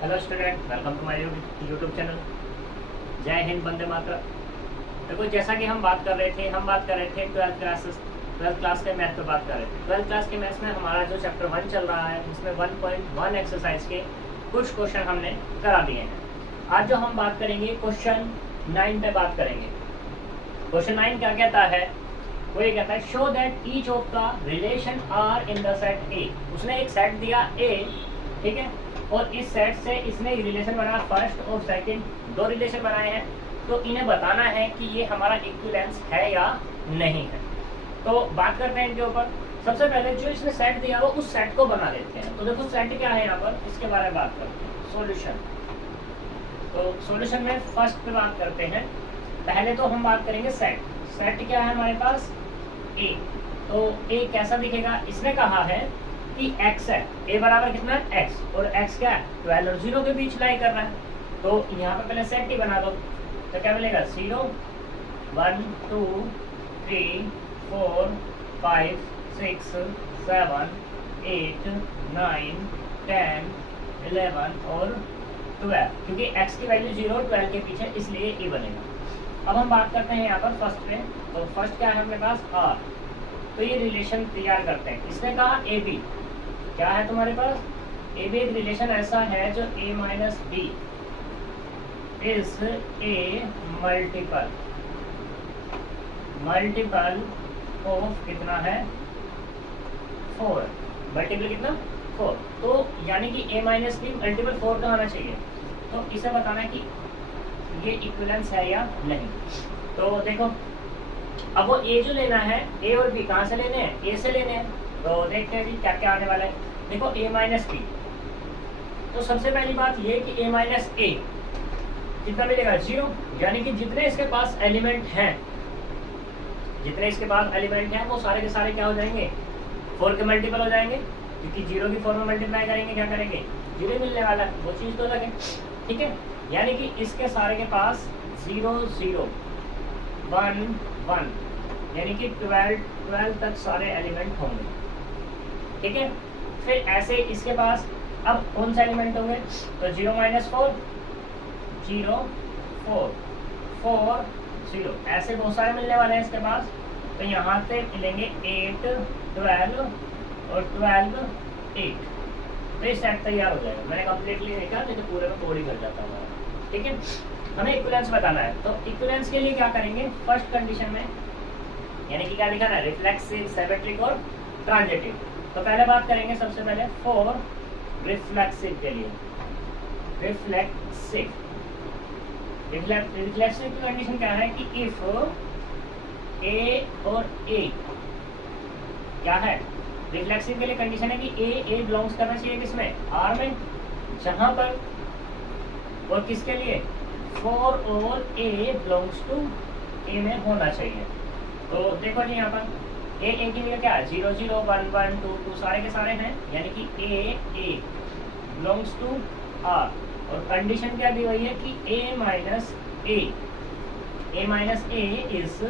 Hello student, welcome to my YouTube channel. जय हिंद, वंदे मातरम। देखो, जैसा कि हम बात कर रहे थे ट्वेल्थ क्लास के मैथ पे बात कर रहे थे। ट्वेल्थ क्लास के मैथ्स में हमारा जो चैप्टर 1 चल रहा है, उसमें 1.1 एक्सरसाइज के कुछ क्वेश्चन हमने करा दिए हैं। आज जो हम बात करेंगे क्वेश्चन 9 पे बात करेंगे। क्वेश्चन 9 क्या कहता है? वो ये कहता है, show that each of the relation R in the set A. उसने एक सेट दिया ए, ठीक है, और इस सेट से इसने रिलेशन बनाया फर्स्ट और सेकंड, दो रिलेशन बनाए हैं। तो इन्हें बताना है कि ये हमारा इक्विवेलेंस है या नहीं है। तो बात करते हैं इनके ऊपर। सबसे पहले जो इसने सेट दिया वो उस सेट को बना लेते हैं। तो देखो सेट क्या है यहाँ पर, इसके बारे में बात करते हैं। सॉल्यूशन, तो सॉल्यूशन में फर्स्ट पे बात करते हैं। पहले तो हम बात करेंगे सेट। सेट क्या है हमारे पास? ए। तो ए कैसा दिखेगा? इसने कहा है कि x है, a बराबर कितना है? x, और x क्या है? 12 और 0 के बीच लाई कर रहा है। तो यहाँ पे पहले सेट ही बना दो। तो क्या मिलेगा? 0 1 2 3 4 5 6 7 8 9 10 11 और 12, क्योंकि x की वैल्यू 0 और 12 के पीछे, इसलिए e बनेगा। अब हम बात करते हैं यहाँ पर फर्स्ट पे। तो फर्स्ट क्या है हमारे पास? r। तो ये रिलेशन तैयार करते हैं। इसने कहा ए बी क्या है तुम्हारे पास? ए बी एक रिलेशन ऐसा है जो a minus B is a multiple of कितना है? 4। मल्टीपल कितना? 4। तो यानी कि a माइनस बी मल्टीपल 4 का आना चाहिए। तो इसे बताना है कि ये इक्विवेलेंस है या नहीं। तो देखो, अब वो ए जो लेना है, ए और बी कहाँ से लेने हैं? ए से लेने हैं। तो देखते हैं जी क्या क्या आने वाला है। देखो ए माइनस बी, तो सबसे पहली बात ये कि ए माइनस ए कितना मिलेगा? 0। यानी कि जितने इसके पास एलिमेंट हैं, वो सारे के सारे क्या हो जाएंगे? 4 के मल्टीपल हो जाएंगे, क्योंकि 0 की 4 में मल्टीप्लाई करेंगे, क्या करेंगे? 0 मिलने वाला है, वो चीज़ तो लगे, ठीक है। यानी कि इसके सारे के पास 0 0 1 1, यानी कि 12 तक सारे एलिमेंट होंगे, ठीक है। फिर ऐसे इसके पास अब कौन से एलिमेंट होंगे? तो 0 माइनस 4 0 4 4 0, ऐसे बहुत सारे मिलने वाले हैं इसके पास। तो यहाँ से मिलेंगे 8 12 और 12 8। तो ये सेट तैयार हो जाएगा। मैंने कम्प्लीटली देखा, लेकिन पूरे में कोड ही कर जाता हमारा, ठीक है। हमें इक्विवेलेंस बताना है। तो इक्विवेलेंस के लिए क्या करेंगे? फर्स्ट कंडीशन में यानी कि क्या लिखा है? रिफ्लेक्सिव, सिमेट्रिक और ट्रांजिटिव। तो पहले बात करेंगे सबसे पहले फॉर रिफ्लेक्सिव के लिए। रिफ्लेक्सिव की कंडीशन क्या है कि इफ ए और ए क्या है? रिफ्लेक्सिव के लिए कंडीशन है कि ए बिलोंग्स करना चाहिए किसमें? आर में, जहां पर, और किसके लिए? For all A belongs to A में होना चाहिए। तो देखो जी यहाँ पर ए की जगह क्या है? 0 0 1 1 2 2 सारे के सारे हैं, यानी कि ए बिलोंग्स टू आर। और कंडीशन क्या दी हुई है कि A minus A is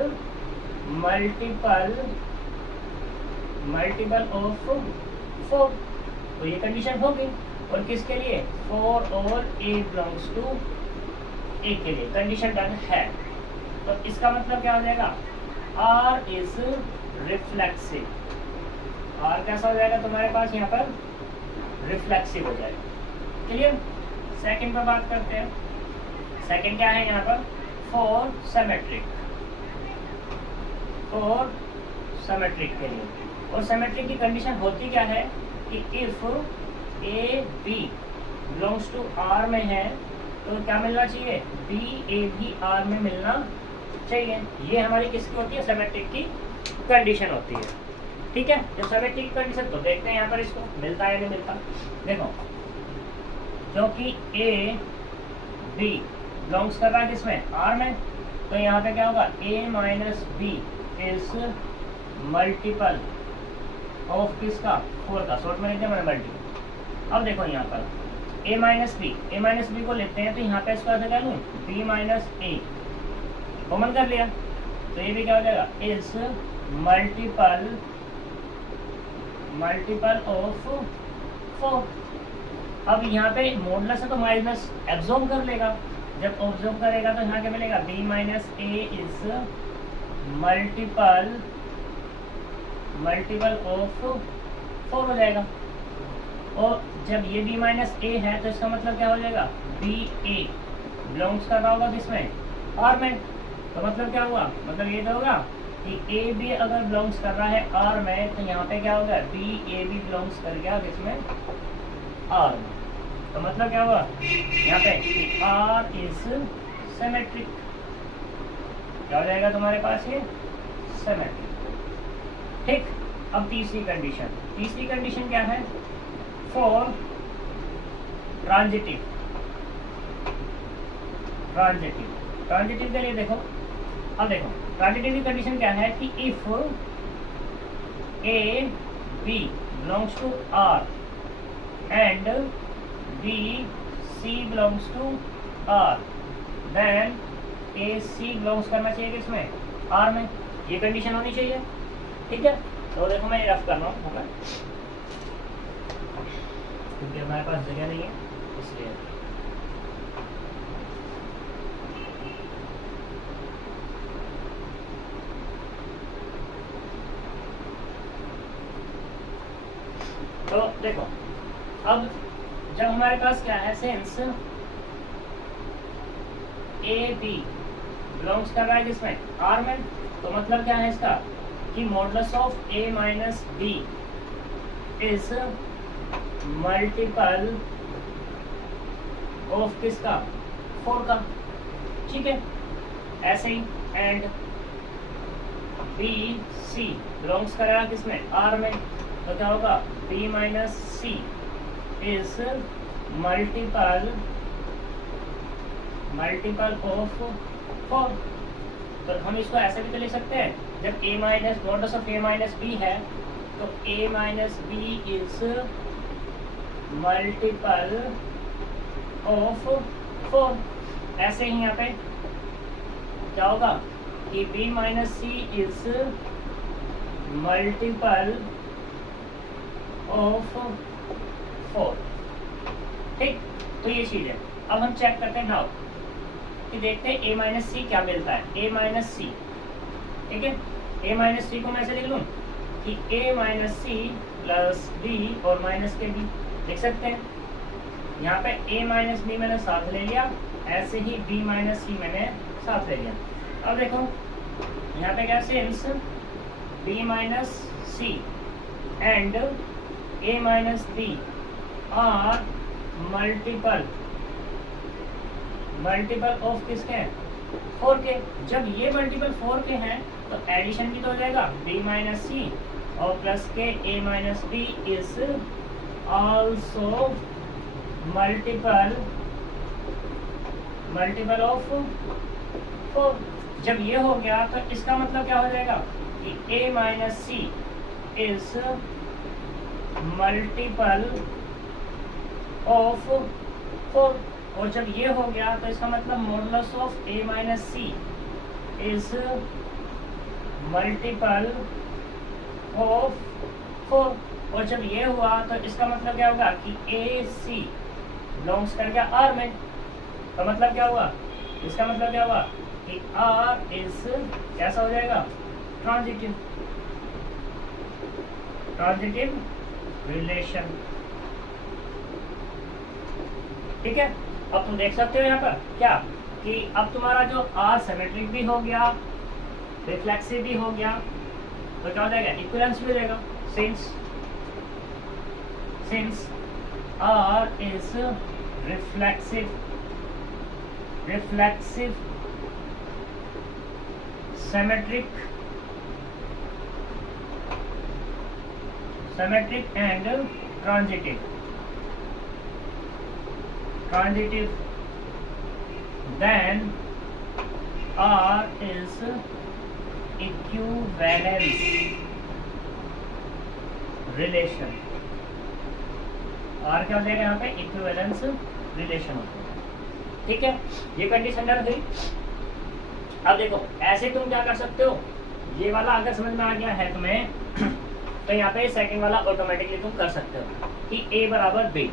multiple of 4। तो ये कंडीशन होगी। और किसके लिए? For all A belongs to A के लिए कंडीशन डन है। तो इसका मतलब क्या हो जाएगा? Are is reflexive. आर कैसा हो जाएगा तुम्हारे पास यहाँ पर? रिफ्लेक्सिव हो जाएगा। क्लियर? सेकंड पर बात करते हैं। सेकंड क्या है यहाँ पर? फॉर सिमेट्रिक के लिए। और सिमेट्रिक की कंडीशन होती क्या है कि if A B belongs to R में है, तो क्या मिलना चाहिए? बी ए भी आर में मिलना चाहिए। ये हमारी किसकी होती है? सिमेट्रिक की कंडीशन होती है, ठीक है। जो सिमेट्रिक कंडीशन, तो देखते हैं यहाँ पर इसको मिलता है या नहीं मिलता। देखो, क्योंकि ए बी बिलोंग्स कर रहा है किसमें? आर में, तो यहाँ पे क्या होगा? A minus B is multiple of किसका? 4 का। शॉर्ट में लिखते हैं मल्टीपल। अब देखो यहाँ पर ए माइनस बी को लेते हैं, तो यहाँ पे इसको ऐसे कर लूँ, बी माइनस ए कॉमन कर लिया, तो ये भी क्या हो जाएगा? Is multiple of 4। अब यहाँ पे मॉडुलस है तो माइनस एब्जॉर्ब कर लेगा, जब ऑब्जर्व करेगा तो यहाँ क्या मिलेगा, b minus A is multiple of 4 हो जाएगा। और जब ये b माइनस ए है तो इसका मतलब क्या हो जाएगा, बी ए बिलोंग्स कर रहा होगा किसमें, आर में। तो मतलब क्या हुआ, मतलब ये तो होगा कि ए बी अगर बिलोंग्स कर रहा है आर में तो यहाँ पे क्या होगा, बी ए बी बिलोंग्स कर गया किसमें, आर में। तो मतलब क्या हुआ यहाँ पे कि आर इज सिमेट्रिक, क्या हो जाएगा तुम्हारे पास ये, सिमेट्रिक। ठीक, अब तीसरी कंडीशन क्या है, फॉर ट्रांजिटिव के लिए देखो, अब देखो ट्रांजिटिव की कंडीशन क्या है कि if A B belongs to R and B C belongs to R, then A C belongs करना चाहिए किसमें, आर में। ये कंडीशन होनी चाहिए। ठीक है, तो देखो मैं रफ कर रहा हूँ क्योंकि हमारे पास जगह नहीं है इसलिए। तो देखो अब जब हमारे पास क्या है, सिंस ए बी बिलोंग्स कर रहा है किसमें, आर में, तो मतलब क्या है इसका कि modulus of A minus B is multiple of किसका, 4 का। ठीक है, ऐसे ही एंड बी सी बिलोंग्स कर रहा है किसमें, आर में, तो क्या होगा, b minus C is multiple of 4। तो हम इसको ऐसे भी तो लिख सकते हैं, जब a minus modulus of a minus B है तो a minus B is multiple of 4। ऐसे ही यहाँ पे क्या होगा कि b minus C is multiple of 4। ठीक, तो ये चीज है। अब हम चेक करते हैं नाउ कि देखते हैं a माइनस सी क्या मिलता है, a माइनस सी। ठीक है, a माइनस सी को मैं ऐसे लिख लूँ कि a minus C plus B और माइनस के बी लिख सकते हैं। यहाँ पे a माइनस बी मैंने साथ ले लिया, ऐसे ही b माइनस सी मैंने साथ ले लिया। अब देखो यहाँ पे क्या, since b minus C and a minus B are multiple of किसके, 4 के। जब ये मल्टीपल 4 के हैं तो एडिशन भी तो हो जाएगा, b माइनस सी और प्लस के a minus B is also multiple of 4। जब ये हो गया तो इसका मतलब क्या हो जाएगा कि a minus C is multiple of 4। और जब ये हो गया तो इसका मतलब modulus of a minus C is multiple of 4। और जब ये हुआ तो इसका मतलब क्या होगा कि ए सी बिलोंग्स कर गया आर में। तो मतलब क्या हुआ, इसका मतलब क्या हुआ कि आर इज कैसा हो जाएगा, ट्रांजिटिव रिलेशन। ठीक है, अब तुम देख सकते हो यहाँ पर क्या कि अब तुम्हारा जो आर सिमेट्रिक भी हो गया, रिफ्लेक्सिव भी हो गया, तो क्या हो जाएगा, इक्विवेलेंस भी हो जाएगा। Since R is reflexive symmetric and transitive, then R is equivalence relation। R क्या हो जाएगा यहाँ पे, इक्विवेलेंस रिलेशन होता है। ठीक है, ये कंडीशन डन हुई। अब देखो ऐसे तुम क्या कर सकते हो, ये वाला अगर समझ में आ गया है तुम्हें तो यहाँ पे सेकंड वाला ऑटोमेटिकली तुम कर सकते हो कि a बराबर b।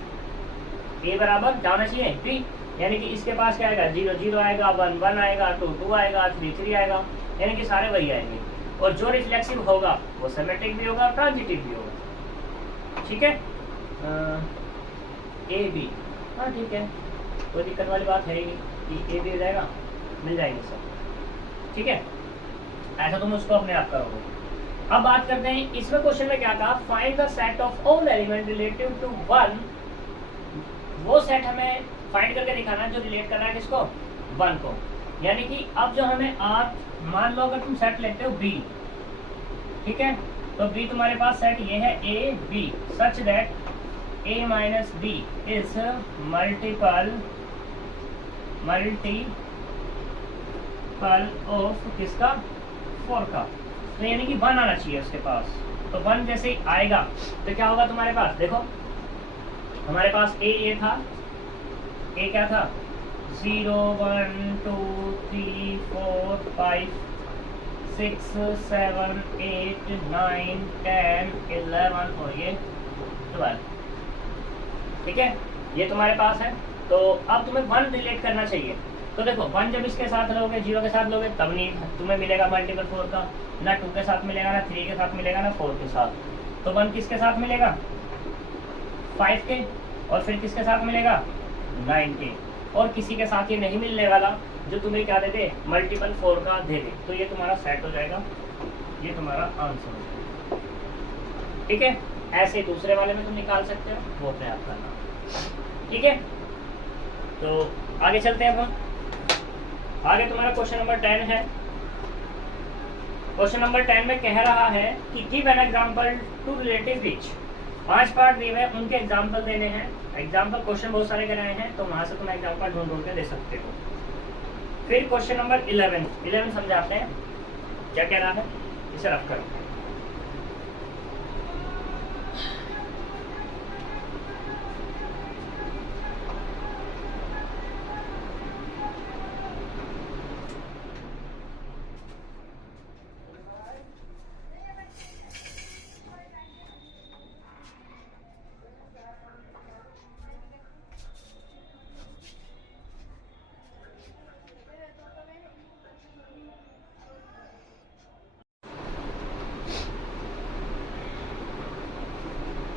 ए बराबर क्या होना चाहिए बी, यानी कि इसके पास क्या आएगा 0 0 आएगा, 1 1 आएगा, 2 2 आएगा, 3 3 आएगा, यानी कि सारे वही आएंगे। और जो रिफ्लेक्सिव होगा वो सिमेट्रिक भी होगा और ट्रांजिटिव भी होगा। ठीक है, ए बी, हाँ ठीक है, कोई दिक्कत वाली बात है ही नहीं कि ए बी हो जाएगा, मिल जाएंगे सब। ठीक है, ऐसा तुम उसको अपने आप करोगे। अब बात करते हैं इसमें क्वेश्चन में क्या था, find the set of all element relative to 1। वो सेट हमें फाइंड करके दिखाना जो रिलेट कर रहा है किसको 1 को। यानी कि अब जो हमें आर, मान लो अगर तुम सेट लेते हो बी, ठीक है, तो बी तुम्हारे पास सेट ये है A B such that A minus B is multiple of किसका 4 का। तो यानी कि 1 आना चाहिए उसके पास। तो 1 जैसे ही आएगा तो क्या होगा तुम्हारे पास, देखो हमारे पास ए था, ए क्या था 0 1 2 3 4 5 6 7 8 9 10 11 और ये 12। ठीक है, ये तुम्हारे पास है। तो अब तुम्हें 1 रिलेट करना चाहिए। तो देखो 1 जब इसके साथ लोगे 0 के साथ लोगे तब नहीं तुम्हें मिलेगा मल्टीपल 4 का, ना 2 के साथ मिलेगा, ना 3 के साथ मिलेगा, ना 4 के साथ। तो 1 किसके साथ मिलेगा 5 के, और फिर किसके साथ मिलेगा 9 के, और किसी के साथ ये नहीं मिलने वाला जो तुम्हें क्या दे दे मल्टीपल 4 का दे दे। तो ये तुम्हारा सेट हो जाएगा, ये तुम्हारा आंसर हो जाएगा। ठीक है, ऐसे दूसरे वाले में तुम निकाल सकते हो, वो अपने आप करना। ठीक है, तो आगे चलते हैं हम। आगे तुम्हारा क्वेश्चन नंबर 10 है। क्वेश्चन नंबर 10 में कह रहा है कि give an example to relative which. 5 part दिए हुए उनके एग्जांपल देने हैं। एग्जांपल क्वेश्चन बहुत सारे कराए हैं तो वहां से तुम एग्जांपल ढूंढ के दे सकते हो। फिर क्वेश्चन नंबर 11 समझाते हैं क्या कह रहा है, इसे रफ करो।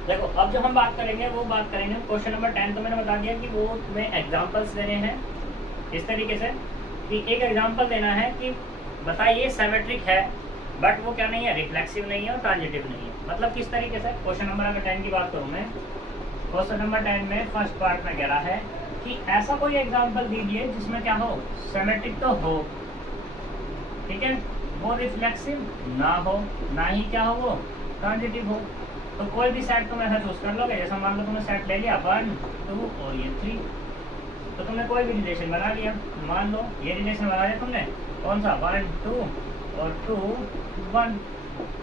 देखो अब जो हम बात करेंगे वो बात करेंगे क्वेश्चन नंबर 10। तो मैंने बता दिया कि वो तुम्हें एग्जांपल्स देने हैं इस तरीके से कि एक एग्जांपल देना है कि बताइए सिमेट्रिक है बट वो क्या नहीं है रिफ्लेक्सिव नहीं है और ट्रांजिटिव नहीं है। मतलब किस तरीके से, क्वेश्चन नंबर अगर 10 की बात करूँ मैं, क्वेश्चन नंबर 10 में फर्स्ट पार्ट में कह रहा है कि ऐसा कोई एग्जाम्पल दीजिए जिसमें क्या हो सिमेट्रिक तो हो, ठीक है, वो रिफ्लेक्सिव ना हो, ना ही क्या हो वो ट्रांजिटिव हो। तो कोई भी सेट तुम ऐसा चूज कर लोगे, जैसा मान लो तुमने सेट ले लिया 1 2 और ये 3, तो तुमने कोई भी रिलेशन बना लिया। मान लो ये रिलेशन बना लिया तुमने, कौन सा 1 2 और 2 1,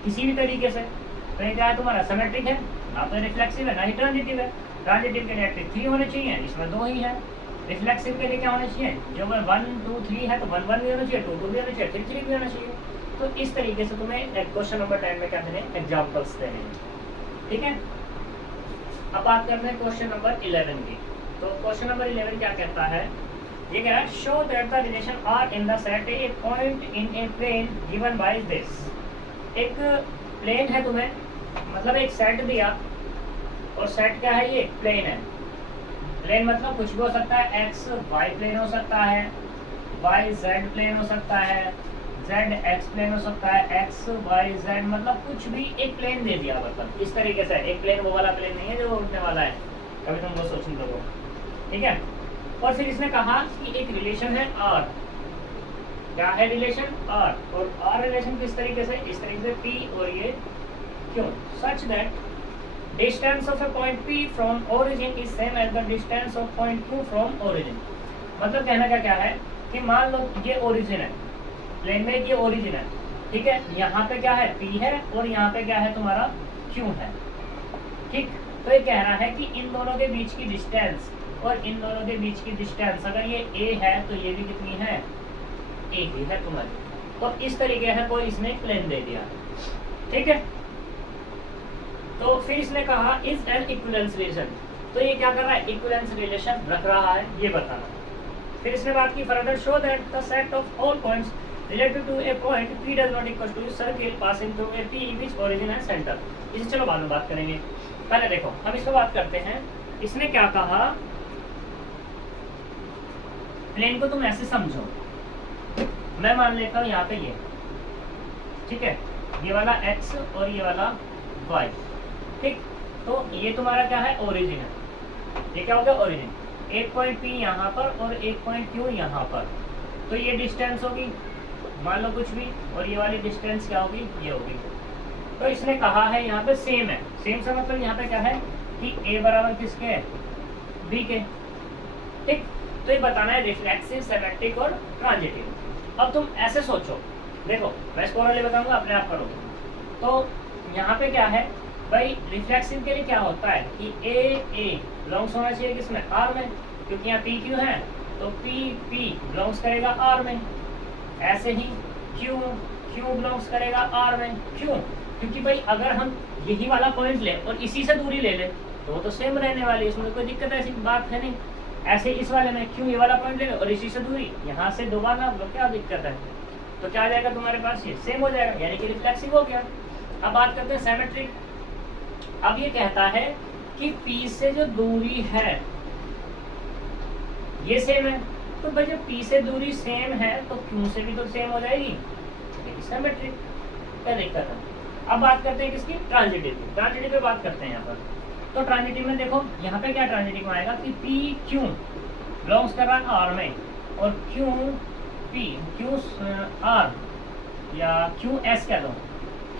किसी भी तरीके से। तो ये क्या है तुम्हारा सिमेट्रिक है, ना तो रिफ्लेक्सिव है ना ही ट्रांजिटिव है। ट्रांजिटिव के लिए 3 होने चाहिए, इसमें 2 ही है। रिफ्लेक्सिव के लिए क्या होने चाहिए, जो 1 2 3 है तो 1 1 भी होना चाहिए, 2 2 भी होना चाहिए, 3 3 भी होना चाहिए। तो इस तरीके से तुम्हें क्वेश्चन नंबर 10 में क्या देने एग्जाम्पल्स देने हैं। ठीक है, अब बात करते हैं क्वेश्चन नंबर 11 की। तो क्वेश्चन नंबर 11 क्या कहता है, ये कह रहा है show that the relation R in the set A point in a plane given by this. एक प्लेन है तुम्हें, मतलब एक सेट दिया और सेट क्या है ये प्लेन है। प्लेन मतलब कुछ भी हो सकता है, एक्स वाई प्लेन हो सकता है, वाई जेड प्लेन हो सकता है, जेड एक्स प्लेन हो सकता है, एक्स वाई जेड, मतलब कुछ भी एक प्लेन दे दिया। मतलब इस तरीके से एक प्लेन वो वाला प्लेन नहीं है जो उड़ने वाला है, कभी तुम वो सोचने लगो। ठीक है, और फिर इसने कहा कि एक रिलेशन है आर। क्या है रिलेशन आर, और आर रिलेशन किस तरीके से, इस तरीके से पी और ये क्यों, such that distance of a point P from origin is same as the distance of point Q from origin. मतलब कहना का क्या है कि मान लो ये ओरिजिन है, प्लेन में ये ओरिजिन है, ठीक है, यहाँ पे क्या है P है और यहाँ पे क्या है तुम्हारा Q है। ठीक, तो ये कह रहा है कि इन दोनों के बीच की डिस्टेंस और इन दोनों के बीच की डिस्टेंस अगर ये A है तो ये भी कितनी है, A ही है तुम्हारी। तो इस तरीके से कोई इसने प्लेन दे दिया। ठीक है, तो फिर इसने कहा इज एन इक्विवेलेंस रिलेशन। तो ये क्या कर रहा है, इक्विवेलेंस रिलेशन रख रहा है, ये बताना। फिर इसने बात की further show that the set of all points related to a point p does not equal to circle passing through a p which origin and centre. इसे चलो बाद में बात करेंगे, पहले देखो हम इस पर बात करते हैं। इसने क्या कहा, प्लेन को तुम ऐसे समझो, मैं मान लेता हूँ यहाँ पे ये, ठीक है, ये वाला x और ये वाला y, ठीक। तो ये तुम्हारा क्या है, ओरिजिन है, ये क्या हो गया, ओरिजिन। एक पॉइंट P यहाँ पर और एक पॉइंट Q यहाँ पर, तो ये डिस्टेंस होगी, मान लो कुछ भी, और ये वाली डिस्टेंस क्या होगी, ये होगी। तो इसने कहा है यहाँ पे सेम है, सेम से मतलब यहाँ पे क्या है कि A बराबर किसके है, B के, ठीक। तो ये बताना है रिफ्लेक्सिव, सिमेट्रिक और ट्रांजिटिव। अब तुम ऐसे सोचो, देखो मैं इसको वाले बताऊंगा, अपने आप करोगे। तो यहाँ पे क्या है भाई, रिफ्लेक्सिव के लिए क्या होता है कि ए बिलोंग्स होना चाहिए किसमें, आर में, क्योंकि यहाँ पी क्यू है, तो पी बिलोंग्स करेगा आर में। ऐसे ही क्यू बिलोंग्स करेगा आर में, क्यों, क्योंकि भाई अगर हम यही वाला पॉइंट ले और इसी से दूरी ले ले तो वो तो सेम रहने वाली है, इसमें कोई दिक्कत ऐसी बात है नहीं। ऐसे इस वाले में क्यों ये वाला पॉइंट ले लो और इसी से दूरी, यहाँ से दोबारा आप क्या दिक्कत है, तो क्या आ जाएगा तुम्हारे पास, ये सेम हो जाएगा, यानी कि रिफ्लेक्सिव हो गया। अब बात करते हैं सिमेट्रिक। अब ये कहता है कि P से जो दूरी है ये सेम है, तो भाई जब P से दूरी सेम है तो Q से भी तो सेम हो जाएगी, सिमेट्रिक, क्या दिक्कत है। अब बात करते हैं किसकी, ट्रांजिटिव। ट्रांजिटिव पे बात करते हैं यहाँ पर। तो ट्रांजिटिव में देखो यहाँ पे क्या ट्रांजिटिव में आएगा कि पी क्यू बिलोंग्स कर रहा है आर में, और क्यू आर या क्यू एस कह दो,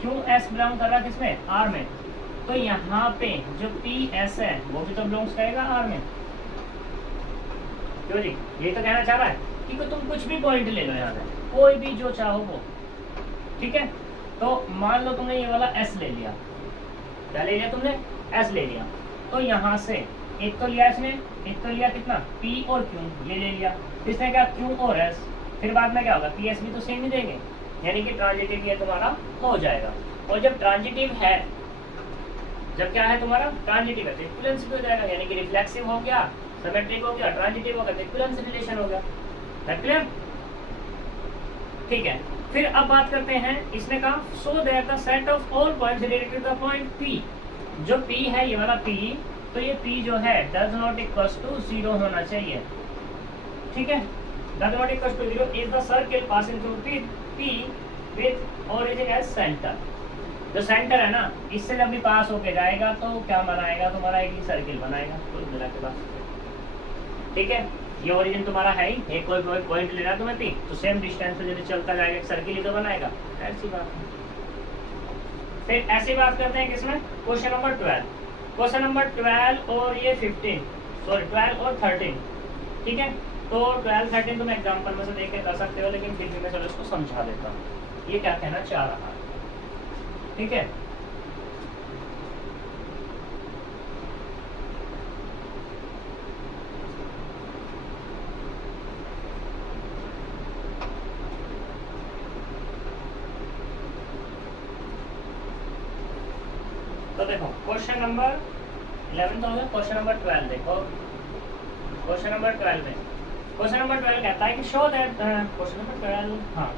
क्यू एस बिलोंग कर रहा है किसमें, आर में। तो यहाँ पे जो पी एस है वो भी तो बिलोंग्स करेगा आर में, क्यों जी, ये तो कहना चाह रहा है कि तुम कुछ भी पॉइंट ले लो यहाँ पे, कोई भी जो चाहो वो, ठीक है। तो मान लो तुमने ये वाला एस ले लिया, क्या ले लिया तुमने, एस ले लिया। तो यहाँ से एक तो लिया इसने, एक तो लिया कितना, पी और क्यू, ये ले लिया। इसने क्या, क्यू और एस, फिर बाद में क्या होगा, पी एस भी तो सेम ही देंगे, यानी कि ट्रांजिटिव ये तुम्हारा हो जाएगा। और जब ट्रांजिटिव है, जब क्या है तुम्हारा ट्रांजिटिव है, तो इक्विवेलेंस भी हो जाएगा, यानी कि रिफ्लेक्सिव हो गया, सिमेट्रिक हो गया, ट्रांजिटिव हो गया, तो इक्विवेलेंस रिलेशन हो गया। क्लियर, ठीक है। फिर अब बात करते हैं, इसने कहा so that the set of all points related to the point P, जो P है ये वाला P, तो ये P जो है डज नॉट इक्वल्स टू 0 होना चाहिए, ठीक है। Does not equals to 0 is the circle passing through P with origin as centre. जो सेंटर है ना, इससे जब भी पास होके जाएगा तो क्या बनाएगा तुम्हारा, एक सर्किल बनाएगा कुल मिला के पास, ठीक है। ये ओरिजिन तुम्हारा है ही, एक कोई पॉइंट लेना तुम्हें P, तो सेम डिस्टेंस से यदि चलता जाएगा एक सर्किल ही तो बनाएगा, ऐसी बात है। फिर ऐसी बात करते हैं किसमें, क्वेश्चन नंबर 12। क्वेश्चन नंबर 12 और ये 12 और 13, ठीक है। तो 12 13 तुम एग्जाम्पल में से देख के कर सकते हो, लेकिन फिर भी मैं चलो इसको समझा देता हूँ ये क्या कहना चाह रहा है, ठीक है। तो देखो क्वेश्चन नंबर 11 तो हो गया, क्वेश्चन नंबर 12 देखो। क्वेश्चन नंबर 12 में, क्वेश्चन नंबर 12 कहता है कि शो दैट, क्वेश्चन नंबर 12, हाँ,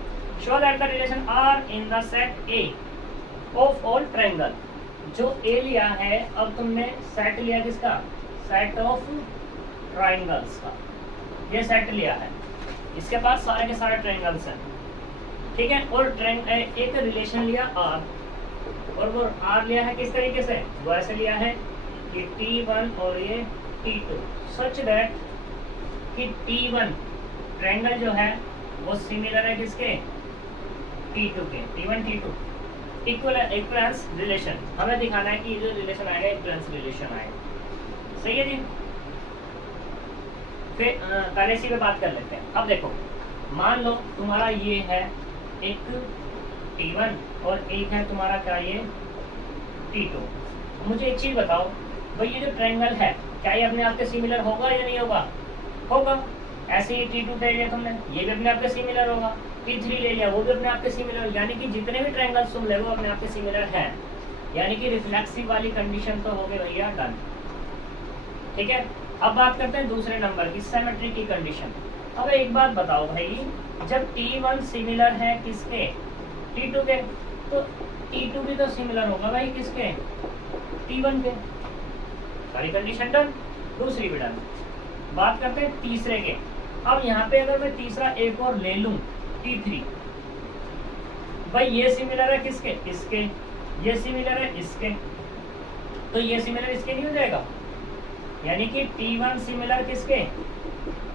show that the relation R in the set A of all triangle. जो ए लिया है, अब तुमने सेट लिया किसका, सेट ऑफ ट्रायंगल्स का, ये सेट लिया है, इसके पास सारे के सारे ट्रायंगल्स हैं, ठीक है। और एक रिलेशन लिया आर, और वो आर लिया है किस तरीके से, वो ऐसे लिया है कि T1 और ये T2 सच दैट कि T1 ट्रायंगल जो है वो सिमिलर है किसके, T2 के, T1 T2 इक्विवेलेंस रिलेशन। हमें दिखाना है कि ये जो रिलेशन आएगा इक्विवेलेंस रिलेशन आएगा, सही है जी। फिर पहले इसी पे बात कर लेते हैं। अब देखो मान लो तुम्हारा ये है एक T1 और एक है तुम्हारा क्या ये T2। मुझे एक चीज बताओ भाई, ये जो ट्रायंगल है क्या ये अपने आप के सिमिलर होगा या नहीं होगा, होगा। ऐसे ही T2 ले लिया तुमने, ये भी अपने आप के सिमिलर होगा, T3 ले लिया वो भी अपने आप के सिमिलर, यानी कि जितने भी ट्रायंगल्स तुम ले वो अपने आप के सिमिलर हैं, यानी कि रिफ्लेक्सिव वाली कंडीशन तो हो गई भैया डन, ठीक है। अब बात करते हैं दूसरे नंबर की, सिमेट्री की कंडीशन। अब एक बात बताओ भाई, जब T1 सिमिलर है किसके, T2 के, तो T2 भी तो सिमिलर होगा भाई किसके, T1 के। सारी कंडीशन डन, दूसरी भी डन। बात करते हैं तीसरे के। अब यहाँ पे अगर मैं तीसरा एक और ले लूं, T3, भाई ये सिमिलर है किसके, इसके, ये सिमिलर है इसके, तो ये सिमिलर इसके नहीं हो जाएगा, यानी कि T1 सिमिलर किसके,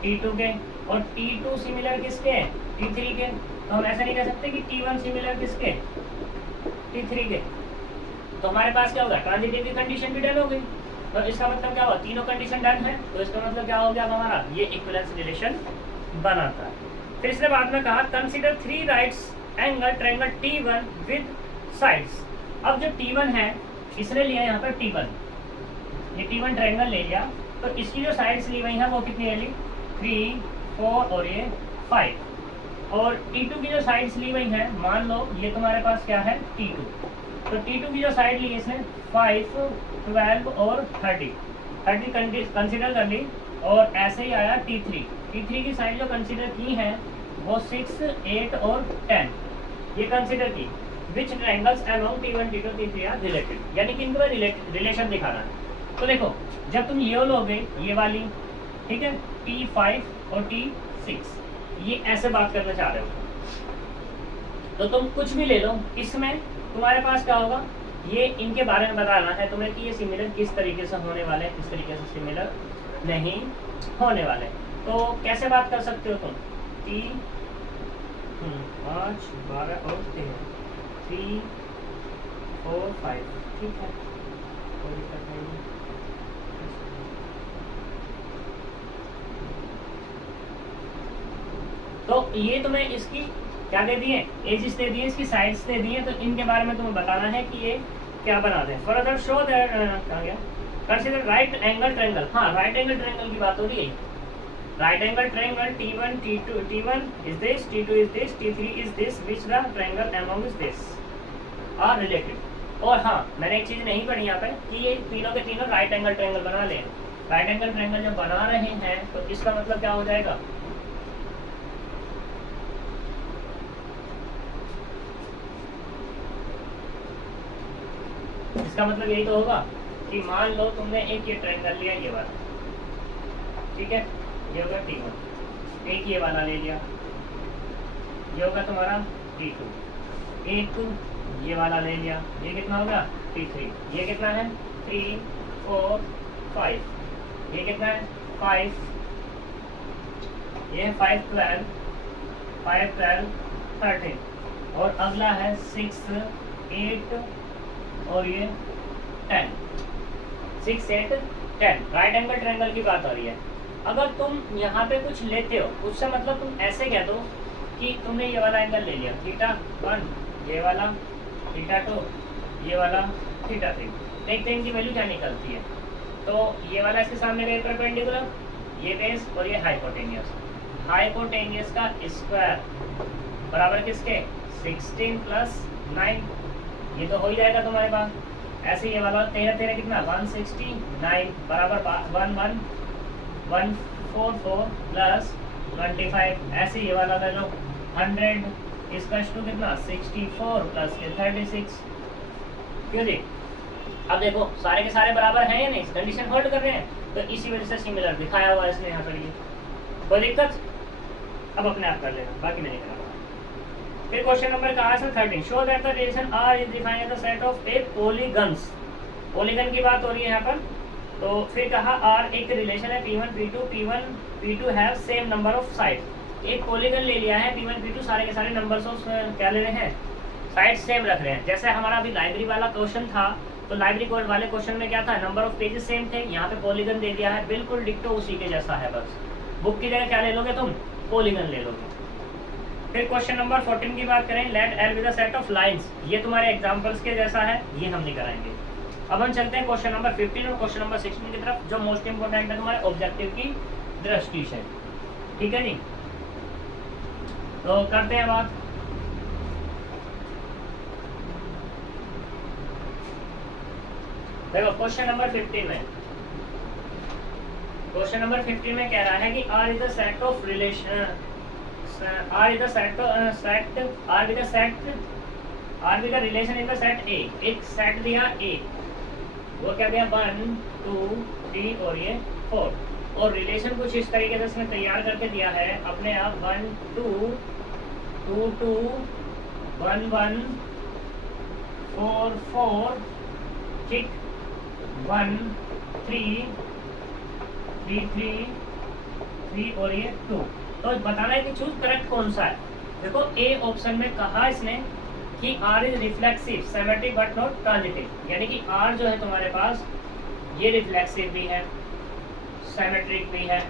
T2 के, और T2 सिमिलर किसके, T3 के। तो हम ऐसा नहीं कह सकते कि T1 सिमिलर किसके, T3 के। तो हमारे पास क्या होगा, ट्रांजिटिव की कंडीशन भी डन हो गई। तो इसका मतलब क्या हुआ, तीनों कंडीशन डन है, तो इसका मतलब क्या हो गया हमारा, ये इक्विवेलेंस रिलेशन बनाता है। फिर इसने बाद में कहा consider 3 rights angle triangle T1 with sides. अब जो T1 है, इसने लिया यहाँ पर T1, ये T1 ट्रायंगल ले लिया, तो इसकी जो साइड्स ली हुई हैं वो कितनी है ली, 3, 4 और ये 5। और T2 की जो साइड्स ली हुई हैं, मान लो ये तुम्हारे पास क्या है, T2, तो T2 की जो साइड ली इसने 5, 12 और 30 कंसिडर कर ली। और ऐसे ही आया T3 की साइड जो कंसिडर की है वो 6, 8 और 10 ये कंसिडर की। Which triangles among T1, T2, T3 are related, यानी कि इनका रिलेशन दिखाना है। तो देखो, जब तुम ये लोगे, ये वाली, ठीक है, T5 और T6, ये ऐसे बात करना चाह रहे हो, तो तुम कुछ भी ले लो, इसमें तुम्हारे पास क्या होगा, ये इनके बारे में बताना है तुम्हें कि ये सिमिलर किस तरीके से होने वाले हैं, किस तरीके से सिमिलर नहीं होने वाले। तो कैसे बात कर सकते हो तुम, 5, 12 और 13, 3, 4, 5, ठीक है, कोई दिक्कत नहीं। तो ये तुम्हें इसकी क्या दे दिए, एजिस दे दिए, इसकी साइड्स दे दिए, तो इनके बारे में तुम्हें बताना है कि ये क्या बना दें। फर्दर शो दैट, कहाँ गया, कंसीडर राइट एंगल ट्रायंगल। हाँ, राइट एंगल ट्रायंगल की बात हो रही है। Right angle triangle T1, T2, T1 is this, T2 is this, T3 is this, which the triangle among is this are related। और हाँ, मैंने एक चीज नहीं पढ़ी यहाँ पे कि ये तीनों के तीनों राइट एंगल ट्रायंगल बना ले। राइट एंगल ट्रायंगल जब बना रहे हैं तो इसका मतलब क्या हो जाएगा, इसका मतलब यही तो होगा कि मान लो तुमने एक ये ट्रायंगल लिया, ये वाला, ठीक है, ये होगा T1, एक ये वाला ले लिया, ये होगा तुम्हारा T2, एक ये वाला ले लिया, ये कितना होगा T3, ये कितना है 3, 4, 5, ये कितना है 5, ये 5, 12, 5, 12, 13, और अगला है 6, 8 और ये 10, 6, 8, 10। राइट एंगल ट्रायंगल की बात हो रही है। अगर तुम यहाँ पे कुछ लेते हो, उससे मतलब तुम ऐसे कह दो कि तुमने ये वाला एंगल ले लिया, θ1, ये वाला θ2, ये वाला θ3, देखते हैं इनकी वैल्यू क्या निकलती है। तो ये वाला इसके सामने गए परपेंडिकुलर, ये बेस और ये हाइपोटेनियस। हाइपोटेनियस का स्क्वायर बराबर किसके, 16 + 9, ये तो हो ही जाएगा तुम्हारे पास। ऐसे ये वाला 13, 13 कितना 169 बराबर 144 + 25। ऐसे ये वाला ले लो 100 इसका टू कितना 64 + 36। क्यों जी, अब देखो सारे के सारे बराबर हैं या नहीं, कंडीशन होल्ड कर रहे हैं, तो इसी वजह से सिमिलर दिखाया हुआ है इसने यहाँ पर। ये कोई दिक्कत, अब अपने आप कर लेना, बाकी नहीं करना। फिर क्वेश्चन नंबर का answer 13, show that the relation R is defined as the set of a polygons. Polygon की बात हो रही है यहाँ पर। तो फिर कहा R एक रिलेशन है P1, P2, P1, P2 have same number of side. एक पॉलीगन ले लिया है P1, P2, सारे के सारे नंबर्स ऑफ क्या ले रहे हैं, साइड सेम रख रहे हैं। जैसे हमारा अभी लाइब्रेरी वाला क्वेश्चन था, तो लाइब्रेरी कोड वाले क्वेश्चन में क्या था, नंबर ऑफ पेजेस सेम थे, यहाँ पे पॉलीगन दे दिया है, बिल्कुल डिक्टो उसी के जैसा है। बस बुक की जगह क्या ले लोगे तुम, पॉलीगन ले लोगे। फिर क्वेश्चन नंबर 14 की बात करें, let L with the set of lines. ये तुम्हारे एग्जांपल्स के जैसा है, ये हम नहीं कराएंगे। अब हम चलते हैं क्वेश्चन नंबर 15 और क्वेश्चन नंबर 16 की तरफ, जो मोस्ट इंपोर्टेंट है तुम्हारे ऑब्जेक्टिव की दृष्टि से। ठीक है जी, तो करते हैं बात। देखो क्वेश्चन नंबर 15 में क्वेश्चन नंबर 15 में कह रहा है कि R is the set of relation R is the set R with the set R with the relation in the set A। एक सेट दिया A, वो क्या दिया 1 2 3 और ये 4, और रिलेशन कुछ इस तरीके से इसमें तैयार करके दिया है अपने आप 1 2 2 2 1 1 4 4 ठीक 1 3 3 3 3 और ये 2। तो बताना है कि चूज करेक्ट कौन सा है। देखो ए ऑप्शन में कहा इसने कि R is reflexive symmetric but not transitive, यानी कि R जो है तुम्हारे पास ये रिफ्लेक्सिव भी है सिमेट्रिक भी है,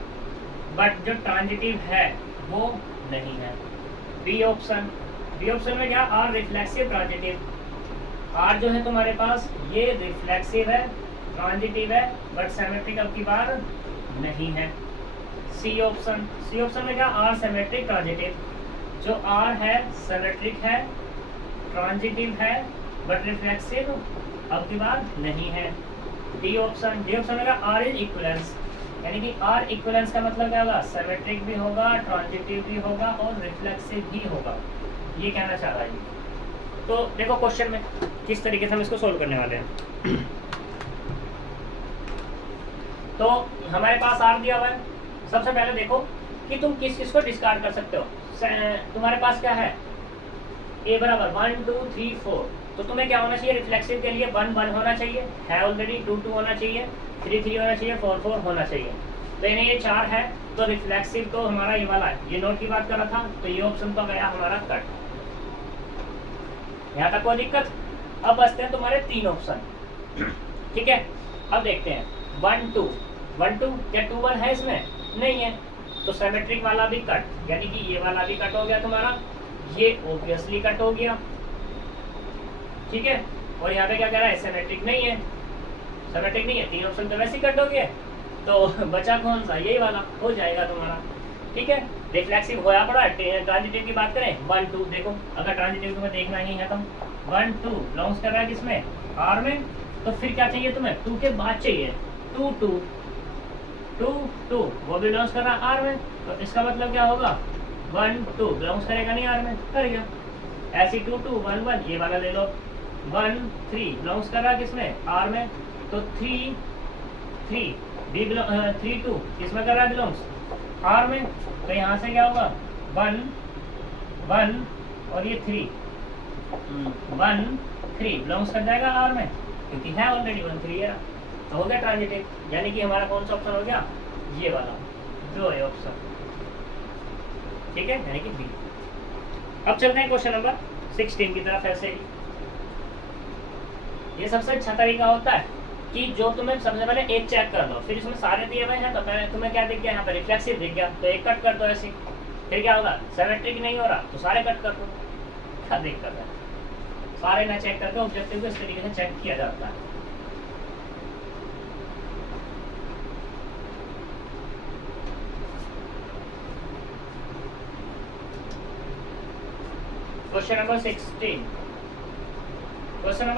बट जो ट्रांजिटिव है वो नहीं है। बी ऑप्शन में क्या R रिफ्लेक्सिव ट्रांजिटिव, R जो है तुम्हारे पास ये रिफ्लेक्सिव है ट्रांजिटिव है बट सिमेट्रिक अब की बार नहीं है। सी ऑप्शन में क्या R सिमेट्रिक ट्रांजिटिव, जो R है सिमेट्रिक है ट्रांजिटिव है बट रिफ्लेक्सिव अब की बार नहीं है। डी ऑप्शन में क्या R इज इक्विवेलेंस, यानी कि R इक्विवेलेंस का मतलब क्या होगा सिमेट्रिक भी होगा ट्रांजिटिव भी होगा और रिफ्लेक्सिव भी होगा, ये कहना चाह रहा है। तो देखो क्वेश्चन में किस तरीके से हम इसको सोल्व करने वाले हैं। तो हमारे पास R दिया हुआ है, सबसे पहले देखो कि तुम किस किस को डिस्कार्ड कर सकते हो। तुम्हारे पास क्या है A बराबर 1 2 3 4, तो तुम्हें क्या होना चाहिए रिफ्लेक्सिव के लिए 1 1 होना चाहिए है ऑलरेडी, 2 2 होना चाहिए, 3 3 होना चाहिए, 4 4 होना चाहिए। तो इन्हें ये 4 है, तो रिफ्लेक्सिव तो हमारा ये वाला है, ये नोट की बात कर रहा था, तो ये ऑप्शन तो गया हमारा कट। यहाँ तक कोई दिक्कत। अब बचते हैं तुम्हारे 3 ऑप्शन, ठीक है। अब देखते हैं 1 2 क्या 2 1 है इसमें, नहीं है, तो सिमेट्रिक वाला भी कट, यानी कि ये वाला भी कट हो गया तुम्हारा, ये ऑब्वियसली कट हो गया, ठीक है। और यहाँ पे क्या कह रहा है सिमेट्रिक नहीं है, 3 ऑप्शन तो वैसे ही कट हो गया, तो बचा कौन सा, यही वाला हो जाएगा तुम्हारा, ठीक है। रिफ्लेक्सिव होया पड़ा है। ट्रांजिटिव की बात करें 1 2, देखो अगर ट्रांजिटिव तुम्हें देखना ही है तो 1 2 बिलोंग्स कर रहा है किसमें R में, तो फिर क्या चाहिए तुम्हें 2 के बाद चाहिए 2 2 2 2, वो भी बिलोंग्स कर रहा है R में, तो इसका मतलब क्या होगा 1 2 बिलोंग्स करेगा नहीं R में, कर गया। ऐसे 2 2 1 1 ये वाला ले लो, 1 3 बिलोंग्स कर रहा है किसमें R में, तो 3 3 3 2 किसमें कर रहा है बिलोंग्स R में, तो यहाँ से क्या होगा 1 1 और ये 3 1 3 बिलोंग्स कर जाएगा R में, क्योंकि है ऑलरेडी 1 3 है, तो हो गया ट्रांजिटिव, यानी कि हमारा कौन सा ऑप्शन हो गया ये वाला, जो है ऑप्शन, ठीक है, यानी कि बी। अब चलते हैं क्वेश्चन नंबर 16 की तरफ। ऐसे ही ये सबसे अच्छा तरीका होता है कि जो तुम्हें सबसे पहले एक चेक कर लो, फिर इसमें सारे दिए हुए हैं, तो पहले तुम्हें क्या दिख गया यहाँ पे रिफ्लेक्सिव दिख गया, तो एक कट कर दो ऐसे, फिर क्या होगा सिमेट्रिक नहीं हो रहा तो सारे कट कर दो, क्या दिक्कत है, सारे ना चेक करके ऑब्जेक्टिव को इस तरीके से चेक किया जाता है। क्वेश्चन नंबर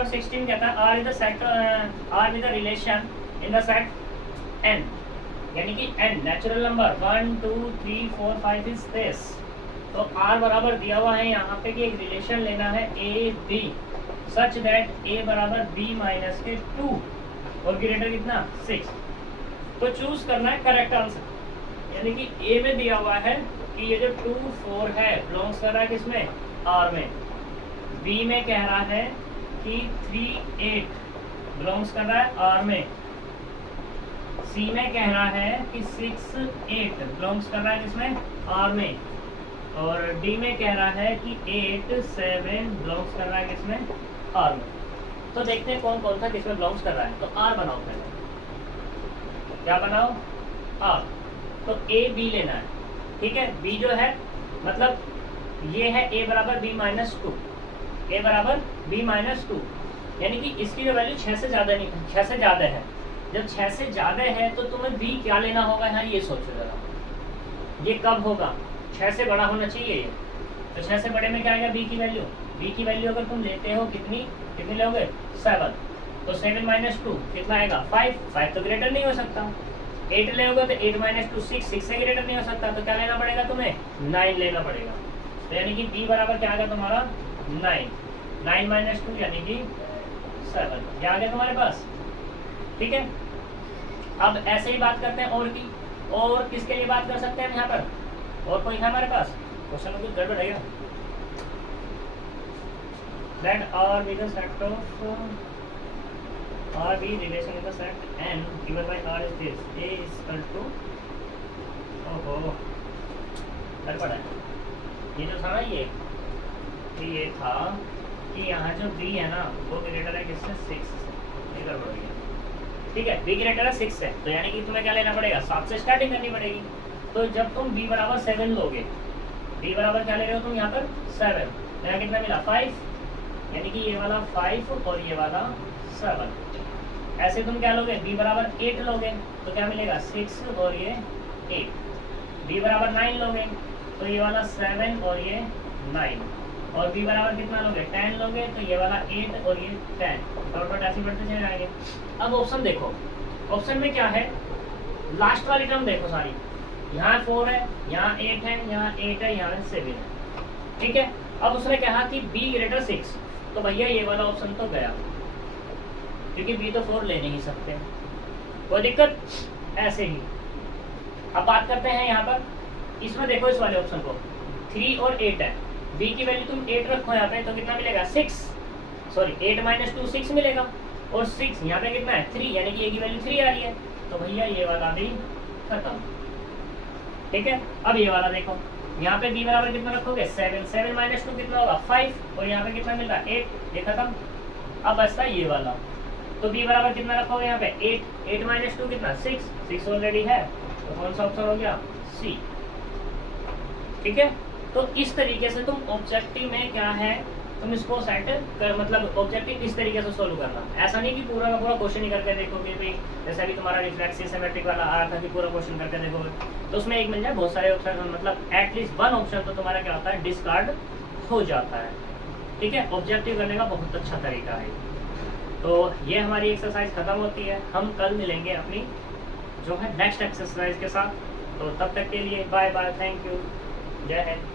16 कहता है R with the relation in the set n, यानी कि n natural number 1 2 3 4 5 is this, तो R बराबर दिया हुआ है यहाँ पे कि एक रिलेशन लेना है A B such that A बराबर B माइनस के 2 और ग्रेटर कितना 6, तो चूज करना है करेक्ट आंसर, यानी कि A में दिया हुआ है कि ये जो 2 4 है बिलोंग्स कर रहा है किसमें R में, B में कह रहा है कि 3 8 बिलोंग्स कर रहा है R में, C में कह रहा है कि 6 8 बिलोंग्स कर रहा है किसमें R में, और D में कह रहा है कि 8 7 बिलोंग्स कर रहा है किसमें R में। तो देखते हैं कौन कौन सा किसमें बिलोंग्स कर रहा है, तो R बनाओ पहले, क्या बनाओ R, तो A B लेना है, ठीक है। B जो है मतलब ये है A बराबर B माइनस 2, A बराबर B माइनस 2, यानी कि इसकी जो वैल्यू 6 से ज़्यादा नहीं, 6 से ज़्यादा है, जब 6 से ज़्यादा है तो तुम्हें B क्या लेना होगा यहाँ, ये सोचो जरा, ये कब होगा 6 से बड़ा होना चाहिए ये, तो 6 से बड़े में क्या आएगा B की वैल्यू, B की वैल्यू अगर तुम लेते हो कितनी लोगे 7, तो 7 माइनस 2 कितना आएगा 5 तो ग्रेटर नहीं हो सकता, 8 लेोगे तो 8 माइनस 2 6, 6 से ग्रेटर नहीं हो सकता, तो क्या लेना पड़ेगा तुम्हें, 9 लेना पड़ेगा। तो यानी कि b बराबर क्या आ गया तुम्हारा 9, 9 माइनस 2 यानी कि 7, क्या आ गया तुम्हारे पास। ठीक है, अब ऐसे ही बात करते हैं और की, और किसके लिए बात कर सकते हैं यहाँ पर, और कोई है हमारे पास क्वेश्चन में कुछ गड़बड़ है क्या। Let R be the set of R be relation with the set n given by R is this, A is equal to, ओहो गड़बड़ है, ये जो था ना ये था कि यहाँ जो B है ना वो ग्रेटर है किससे, 6 से, ये गड़बड़ हो गया। ठीक है, B ग्रेटर है 6 से, तो यानी कि तुम्हें क्या लेना पड़ेगा, 7 से स्टार्टिंग करनी पड़ेगी। तो जब तुम B बराबर 7 लोगे, B बराबर क्या ले रहे हो तुम यहाँ पर 7, तो यहाँ कितना मिला 5, यानी कि ये वाला 5 और ये वाला 7। ऐसे तुम क्या लोगे, b बराबर 8 लोगे तो क्या मिलेगा 6 और ये 8, b बराबर 9 लोगे तो ये वाला 7 और ये 9, और b बराबर कितना लोगे 10 लोगे तो ये वाला 8 और ये 10, डॉट डॉट ऐसे बढ़ते चले जाएंगे। अब ऑप्शन देखो, ऑप्शन में क्या है, लास्ट वाली टर्म देखो सारी, यहाँ 4 है, यहाँ 8 है, यहाँ 8 है, यहाँ 7 है। ठीक है, अब उसने कहा कि b ग्रेटर 6, तो भैया ये वाला ऑप्शन तो गया, क्योंकि b तो 4 ले नहीं सकते, कोई दिक्कत। ऐसे ही अब बात करते हैं यहाँ पर, इसमें देखो इस वाले ऑप्शन को 3 और 8 है, b की वैल्यू तुम 8 रखो यहाँ पे तो कितना मिलेगा 6, सॉरी 8 माइनस 2 6 मिलेगा, और 6 यहाँ पे कितना है 3, यानी कि a की वैल्यू 3 आ रही है, तो भैया ये वाला भी खत्म। ठीक है, अब ये वाला देखो, यहाँ पे b बराबर कितना रखोगे 7, 7 माइनस 2 कितना होगा 5, और यहाँ पे कितना मिल रहा है 8, ये खत्म। अब बचता है ये वाला, तो b बराबर कितना रखोगे यहाँ पे 8, 8 माइनस 2 कितना 6, 6 ऑलरेडी है, तो कौन सा ऑप्शन हो गया C। ठीक है, तो इस तरीके से तुम ऑब्जेक्टिव में क्या है तुम इसको सेट कर, मतलब ऑब्जेक्टिव इस तरीके से सोल्व करना, ऐसा नहीं कि पूरा का पूरा क्वेश्चन ही करके देखोगे भाई, जैसे अभी तुम्हारा रिफ्लेक्सिव सिमेट्रिक वाला आ रहा था कि पूरा क्वेश्चन करके देखोगे, तो उसमें एक मिल जाए बहुत सारे ऑप्शन, मतलब एटलीस्ट वन ऑप्शन तो तुम्हारा क्या होता है डिस्कार्ड हो जाता है। ठीक है, ऑब्जेक्टिव करने का बहुत अच्छा तरीका है। तो ये हमारी एक्सरसाइज खत्म होती है, हम कल मिलेंगे अपनी जो है नेक्स्ट एक्सरसाइज के साथ, तो तब तक के लिए बाय बाय, थैंक यू, जय हिंद।